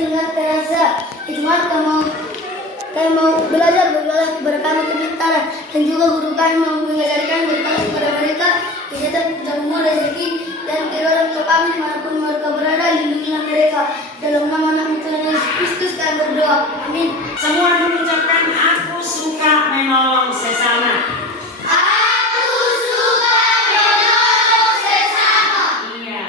dengan terasa. Jumat kami mau belajar berdoa kepada kami kebintaran, dan juga guru kami mau mengajarkan berdoa kepada mereka, dan umur rezeki dan kerolan untuk kami dimanapun mereka berada, lindungilah mereka. Dalam nama anak Tuhan Yesus Kristus kami berdoa. Amin. Semua mengucapkan aku suka menolong sesama. Aku suka menolong sesama. Iya.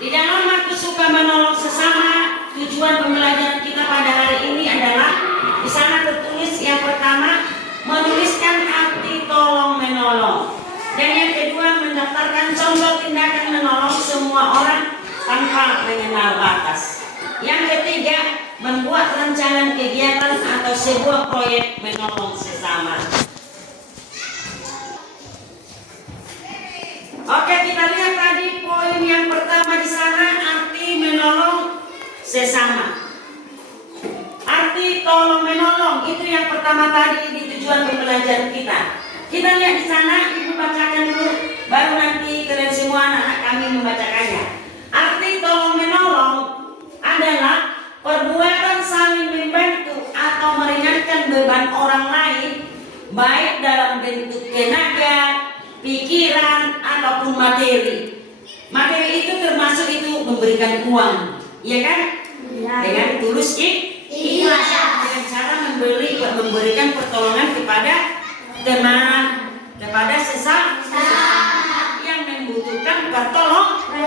Di dalam aku suka menolong sesama, tujuan pembelajaran kita pada hari ini adalah di sana tertulis yang pertama menuliskan arti tolong menolong, dan yang kedua mendaftarkan contoh tindakan menolong semua orang tanpa mengenal batas. Yang ketiga membuat rancangan kegiatan atau sebuah proyek menolong sesama. Oke, kita lihat tadi poin yang pertama di sana, arti menolong sesama. Arti tolong menolong itu yang pertama tadi di tujuan pembelajaran kita. Kita lihat di sana, Ibu bacakan dulu, baru nanti kalian semua anak-anak kami membacakannya. Arti tolong menolong adalah perbuatan saling membantu atau meringankan beban orang lain, baik dalam bentuk tenaga, pikiran ataupun materi. Materi itu termasuk itu memberikan uang, ya kan? Ya. Dengan tulus ikhlas, dengan cara memberikan pertolongan kepada teman, kepada sesama yang membutuhkan pertolongan.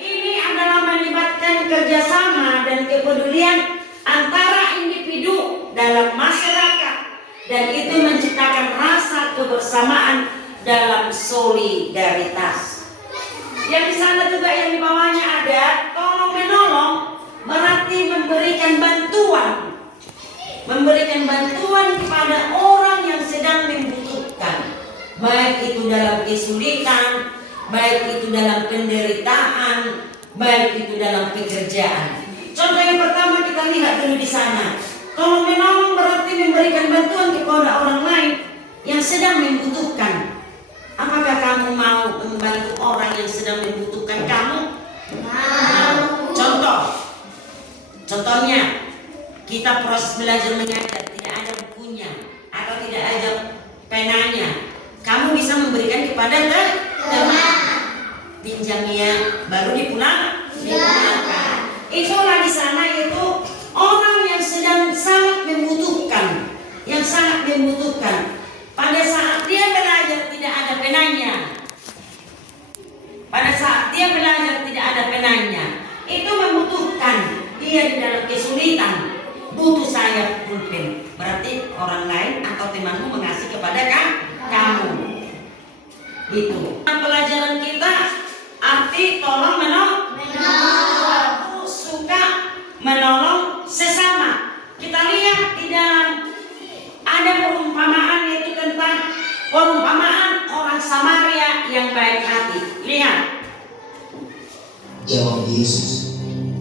Ini adalah melibatkan kerjasama dan kepedulian antara individu dalam masyarakat, dan itu menciptakan rasa kebersamaan dalam solidaritas. Yang di sana juga yang di bawahnya ada tolong menolong, berarti memberikan bantuan kepada orang yang sedang membutuhkan, baik itu dalam kesulitan, baik itu dalam penderitaan, baik itu dalam pekerjaan. Contoh yang pertama kita lihat dulu di sana. Tolong menolong berarti memberikan bantuan kepada orang lain yang sedang membutuhkan. Apakah kamu mau membantu orang yang sedang membutuhkan kamu? Contohnya, kita proses belajar mengajar, tidak ada bukunya atau tidak ada penanya. Kamu bisa memberikan kepada teman, pinjam ya, baru dipulangkan. Itulah di sana itu orang yang sedang sangat membutuhkan, Pada saat dia belajar tidak ada penanya. Itu membutuhkan, dia di dalam kesulitan, butuh saya pulpen. Berarti orang lain atau temanmu mengasih kepada kamu. Itu. Pelajaran kita arti tolong menolong. Aku suka menolong sesama. Kita lihat di dalam ada perumpamaan, yaitu tentang perumpamaan orang Samaria yang baik hati. Lihat. Jawab Yesus,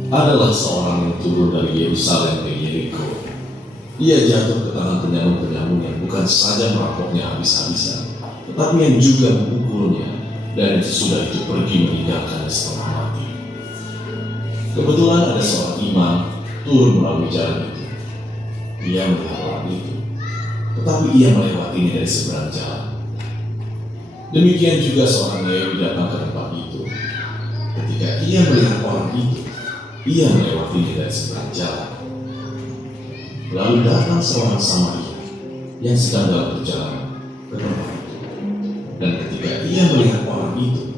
adalah seorang yang turun dari Yerusalem ke Yeriko. Ia jatuh ke tangan penyamun-penyamun yang bukan saja merampoknya habis-habisan, tetapi yang juga memukulnya, dan sesudah itu pergi meninggalkannya setengah mati. Kebetulan ada seorang imam turun melalui jalan itu. Ia melihat orang itu, tetapi ia melewatinya dari seberang jalan. Demikian juga seorang Lewi datang ke tempat itu. Ketika ia melihat orang itu, ia melewatinya dari seberang jalan. Lalu datang seorang Samaria yang sedang dalam perjalanan ke tempat itu. Dan ketika ia melihat orang itu,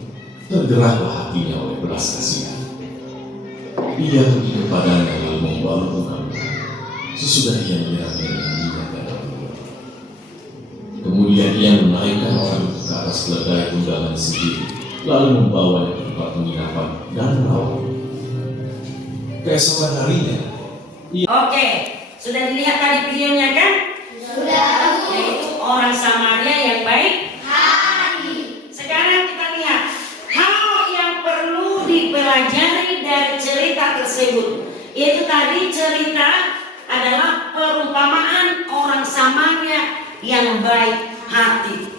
tergeraklah hatinya oleh belas kasihan. Ia pergi kepadanya lalu membawa bunga-bunga. Sesudah ia menyiramnya dengan minyak dan daun. Kemudian ia menaikkan orang itu ke atas keledai tunggangan sendiri, lalu membawanya ke tempat penginapan dan merawatnya. Keesokan harinya, Oke, sudah dilihat tadi videonya kan? Sudah. Yaitu orang Samaria yang baik hati. Sekarang kita lihat hal yang perlu dipelajari dari cerita tersebut. Yaitu tadi cerita adalah perumpamaan orang Samaria yang baik hati.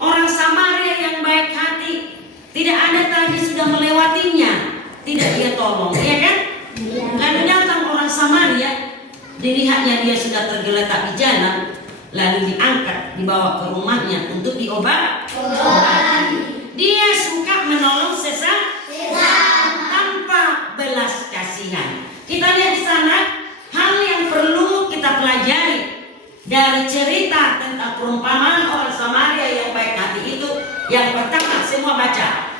Orang Samaria yang baik hati tidak ada tadi sudah melewatinya, tidak dia tolong, ya kan? Lalu datang orang Samaria, dilihatnya dia sudah tergeletak di jalan, lalu diangkat, dibawa ke rumahnya untuk diobati. Dia suka menolong sesama tanpa belas kasihan. Kita lihat di sana hal yang perlu kita pelajari dari cerita tentang perumpamaan orang Samaria yang baik hati itu. Yang pertama, semua baca.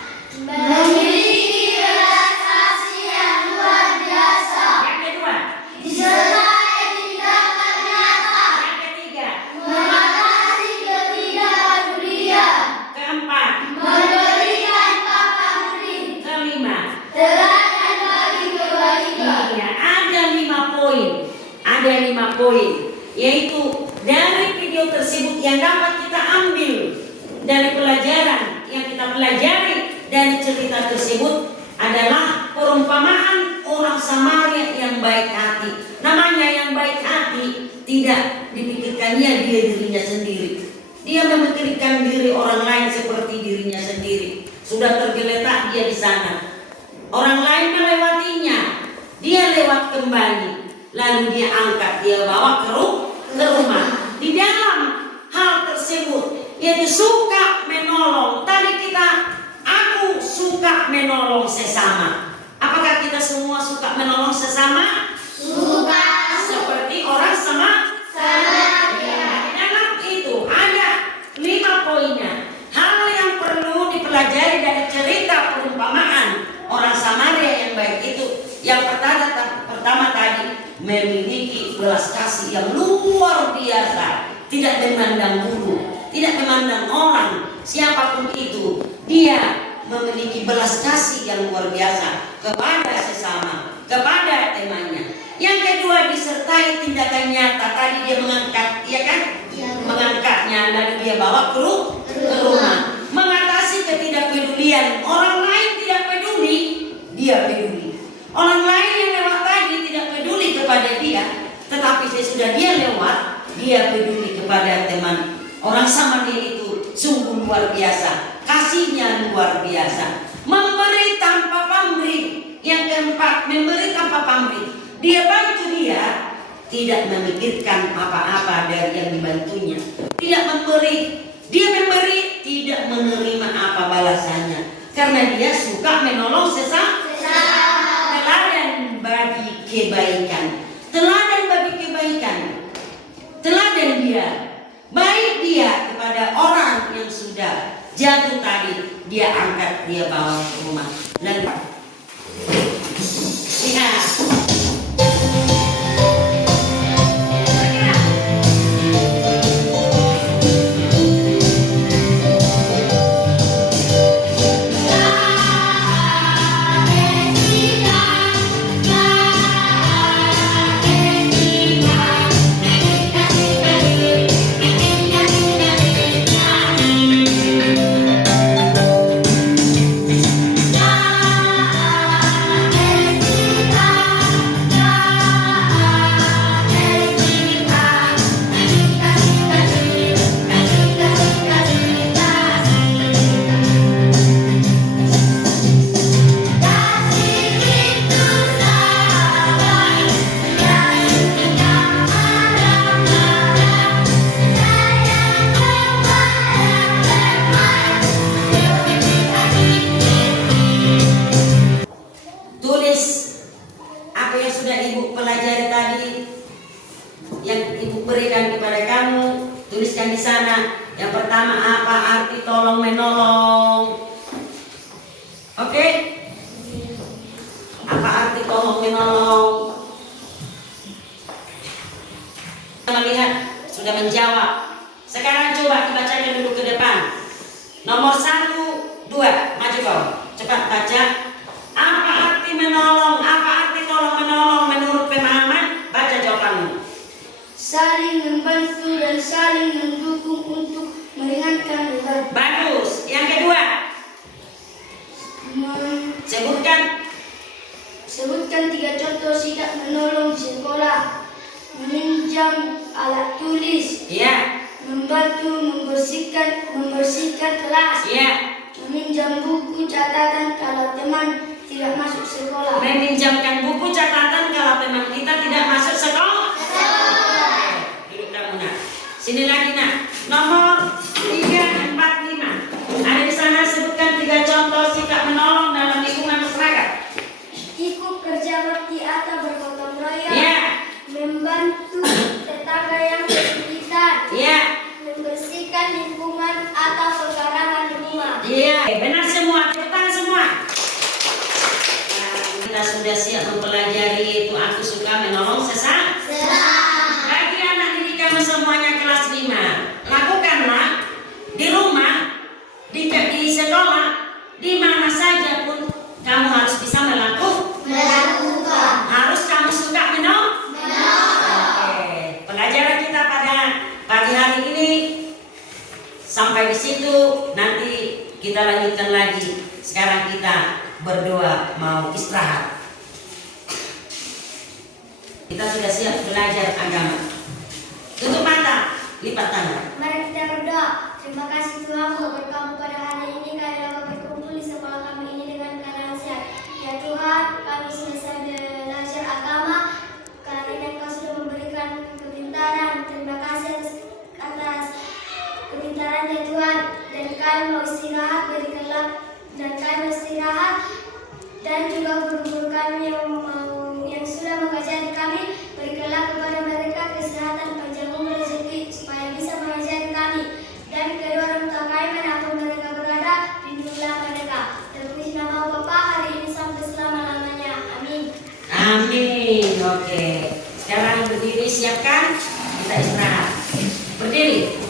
Memiliki belas kasih yang luar biasa. Yang kedua, Disertai tindakan nyata. yang ketiga, Mengatasi ketidakpedulian. keempat, Memberikan pamrih. kelima. Teladan bagi kebaikan. Iya, ada 5 poin. Ada 5 poin, yaitu dari video tersebut yang dapat kita ambil dari pelajaran yang kita pelajari dari cerita tersebut adalah perumpamaan orang Samaria yang baik hati. Namanya yang baik hati tidak dipikirkannya dirinya sendiri. Dia memikirkan diri orang lain seperti dirinya sendiri. Sudah tergeletak dia di sana. Orang lain melewatinya, dia lewat kembali, lalu dia angkat, dia bawa ke rumah. Di dalam hal tersebut, yaitu suka menolong. Tadi aku suka menolong sesama. Apakah kita semua suka menolong sesama? Suka. Seperti orang Samaria. Di dalam itu ada 5 poinnya. Hal yang perlu dipelajari dari cerita perumpamaan orang Samaria yang baik itu. Yang pertama tadi, memiliki belas kasih yang luar biasa, tidak memandang bulu, tidak memandang orang, siapapun itu. Dia memiliki belas kasih yang luar biasa kepada sesama, kepada temannya. Yang kedua, disertai tindakan nyata. Tadi dia mengangkat, ya kan? Mengangkatnya, lalu dia bawa ke rumah. Mengatasi ketidakpedulian. Orang lain tidak peduli, dia peduli. Orang lain yang lewat tadi tidak peduli kepada dia, tetapi sesudah dia lewat, dia peduli kepada teman. Orang Samaria itu sungguh luar biasa, kasihnya luar biasa. Memberi tanpa pamrih. Yang keempat, memberi tanpa pamrih. Dia bantu dia, tidak memikirkan apa-apa dari yang dibantunya. Tidak memberi, dia memberi, tidak menerima apa balasannya. Karena dia suka menolong sesama. Teladan bagi kebaikan. Teladan bagi kebaikan. Teladan dia. Baik dia kepada orang yang sudah jatuh tadi, dia angkat, dia bawa ke rumah. Lalu lihat. Tuliskan di sana. Yang pertama, apa arti tolong menolong? Oke? Apa arti tolong menolong? Kita melihat sudah menjawab. Sekarang coba dibacakan dulu ke depan. Nomor 1, 2, maju kau. Cepat baca. Apa arti menolong? Apa arti tolong menolong menurut pemahaman? Baca jawabanmu. Saling membantu dan saling mendukung untuk meringankan beban. Bagus. Yang kedua, sebutkan 3 contoh sikap menolong di sekolah. Meminjam alat tulis. Iya. Membantu membersihkan kelas. Iya. Meminjam buku catatan kalau teman tidak masuk sekolah. kita sudah siap mempelajari itu aku suka menolong sesama. Bagi anak didik kamu semuanya kelas 5, lakukanlah di rumah, di sekolah, di mana saja pun kamu harus bisa melakukan. Harus kamu suka menolong. Oke, pelajaran kita pada pagi hari ini sampai di situ. Nanti kita lanjutkan lagi. Sekarang kita berdoa mau istirahat. Kita sudah siap belajar agama. Tutup mata, lipat tangan. Mari kita berdoa. Terima kasih Tuhan buat berkat pada hari ini kami dapat berkumpul di sekolah kami ini dengan keadaan sehat. Ya Tuhan, kami selesai belajar agama karena Engkau sudah memberikan kepintaran. Terima kasih atas kepintaran ya Tuhan. Dan kami mau istirahat, berikanlah dan kami mau istirahat dan juga guru-guru kami yang sudah mengajari kami, berikanlah kepada mereka kesehatan, panjang umur, rezeki supaya bisa mengajari kami. Dan kedua orang tua kami manapun mereka berada, lindungilah mereka. Terpuji nama Bapa hari ini sampai selama-lamanya. Amin. Amin. Oke. Sekarang berdiri, siapkan. Kita istirahat. Berdiri.